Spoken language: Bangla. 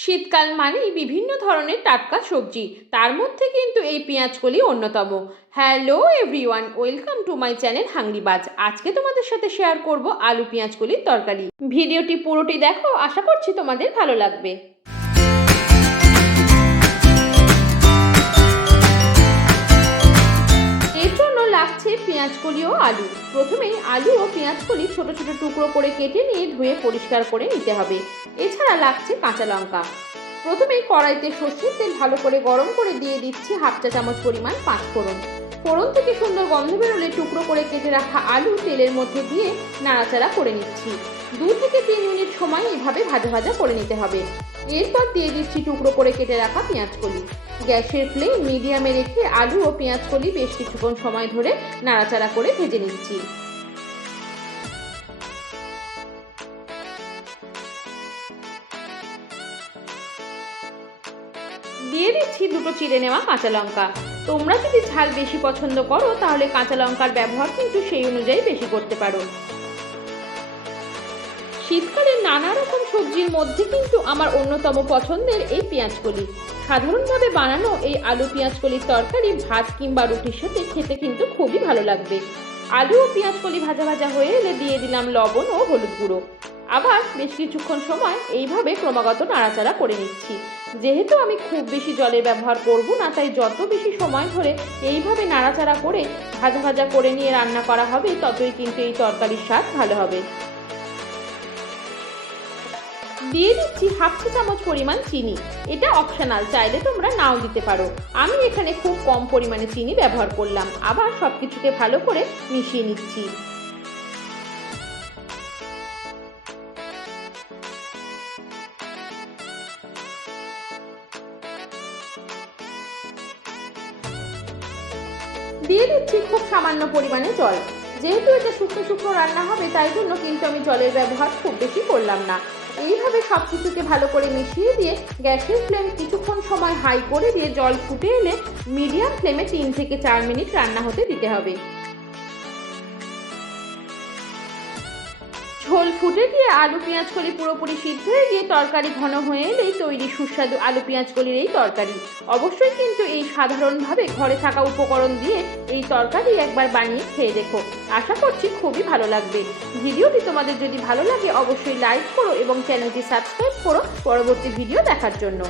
শীতকাল মানেই বিভিন্ন ধরনের টাটকা সবজি। তার মধ্যে কিন্তু এই পেঁয়াজকলি অন্যতম। Hello everyone welcome to my channel হাংরিবাজ আজকে তোমাদের সাথে শেয়ার করব আলু পেঁয়াজকলির তরকারি। ভিডিওটি পুরোটি দেখো, আশা করছি তোমাদের ভালো লাগবে। পেঁয়াজ পেঁয়াজকলি ও আলু। প্রথমেই আলু ও পেঁয়াজকলি ছোট ছোট টুকরো করে কেটে নিয়ে ধুয়ে পরিষ্কার করে নিতে হবে। এছাড়া লাগছে কাঁচা লঙ্কা। প্রথমেই কড়াইতে সর্ষের তেল ভালো করে গরম করে দিয়ে দিচ্ছি হাফ চা চামচ পরিমাণ পাঁচ ফোড়ন থেকে সুন্দর গন্ধ বেরোলে টুকরো করে কেটে রাখা আলু তেলের মধ্যে দিয়ে নাড়াচাড়া করে নিচ্ছি। দু থেকে তিন মিনিট সময় এভাবে ভাজা ভাজা করে নিতে হবে। এরপর দিয়ে দিচ্ছি টুকরো করে কেটে রাখা পেঁয়াজকলি। গ্যাসের ফ্লেম মিডিয়ামে রেখে আলু ও পেঁয়াজকলি বেশ কিছুক্ষণ সময় ধরে নাড়াচাড়া করে ভেজে নিচ্ছি। দিয়ে দিচ্ছি দুটো চিড়ে নেওয়া কাঁচা লঙ্কা। তোমরা যদি ঝাল বেশি পছন্দ করো, তাহলে কাঁচা লঙ্কার ব্যবহার কিন্তু সেই অনুযায়ী বেশি করতে পারো। শীতকালে নানা রকম সবজির মধ্যে কিন্তু আমার অন্যতম পছন্দের এই পেঁয়াজকলি। সাধারণভাবে বানানো এই আলু পেঁয়াজকলির তরকারি, ভাত কিংবা রুটির সাথে খেতে কিন্তু খুবই ভালো লাগবে। আলু ও পেঁয়াজকলি ভাজা ভাজা হয়ে এলে দিয়ে দিলাম লবণ ও হলুদ গুঁড়ো। আবার বেশ কিছুক্ষণ সময় এইভাবে ক্রমাগত নাড়াচাড়া করে নিচ্ছি। যেহেতু আমি খুব বেশি জলের ব্যবহার করব না, তাই যত বেশি সময় ধরে এইভাবে নাড়াচাড়া করে ভাজা ভাজা করে নিয়ে রান্না করা হবে, ততই কিন্তু এই তরকারির স্বাদ ভালো হবে। দিয়ে দিচ্ছি হাফ চা চামচ পরিমাণ চিনি। এটা অপশনাল চাইলে তোমরা নাও দিতে পারো। আমি এখানে খুব কম পরিমাণে চিনি ব্যবহার করলাম। আবার সব কিছুকে ভালো করে মিশিয়ে নিচ্ছি। দিয়ে দিচ্ছি খুব সামান্য পরিমাণে জল। যেহেতু এটা শুকনো শুকনো রান্না হবে, তাই জন্য কিন্তু আমি জলের ব্যবহার খুব বেশি করলাম না। এইভাবে সব কিছুকে ভালো করে মিশিয়ে দিয়ে গ্যাসের ফ্লেম কিছুক্ষণ সময় হাই করে দিয়ে জল ফুটে এলে মিডিয়াম ফ্লেমে তিন থেকে চার মিনিট রান্না হতে দিতে হবে। ঝোল ফুটে গিয়ে আলু পেঁয়াজ কলি পুরোপুরি সিদ্ধ হয়ে গিয়ে তরকারি ঘন হয়ে এলেই তৈরি সুস্বাদু আলু পেঁয়াজ কলির এই তরকারি। অবশ্যই কিন্তু এই সাধারণভাবে ঘরে থাকা উপকরণ দিয়ে এই তরকারি একবার বানিয়ে খেয়ে দেখো। আশা করছি খুবই ভালো লাগবে। ভিডিওটি তোমাদের যদি ভালো লাগে, অবশ্যই লাইক করো এবং চ্যানেলটি সাবস্ক্রাইব করো পরবর্তী ভিডিও দেখার জন্য।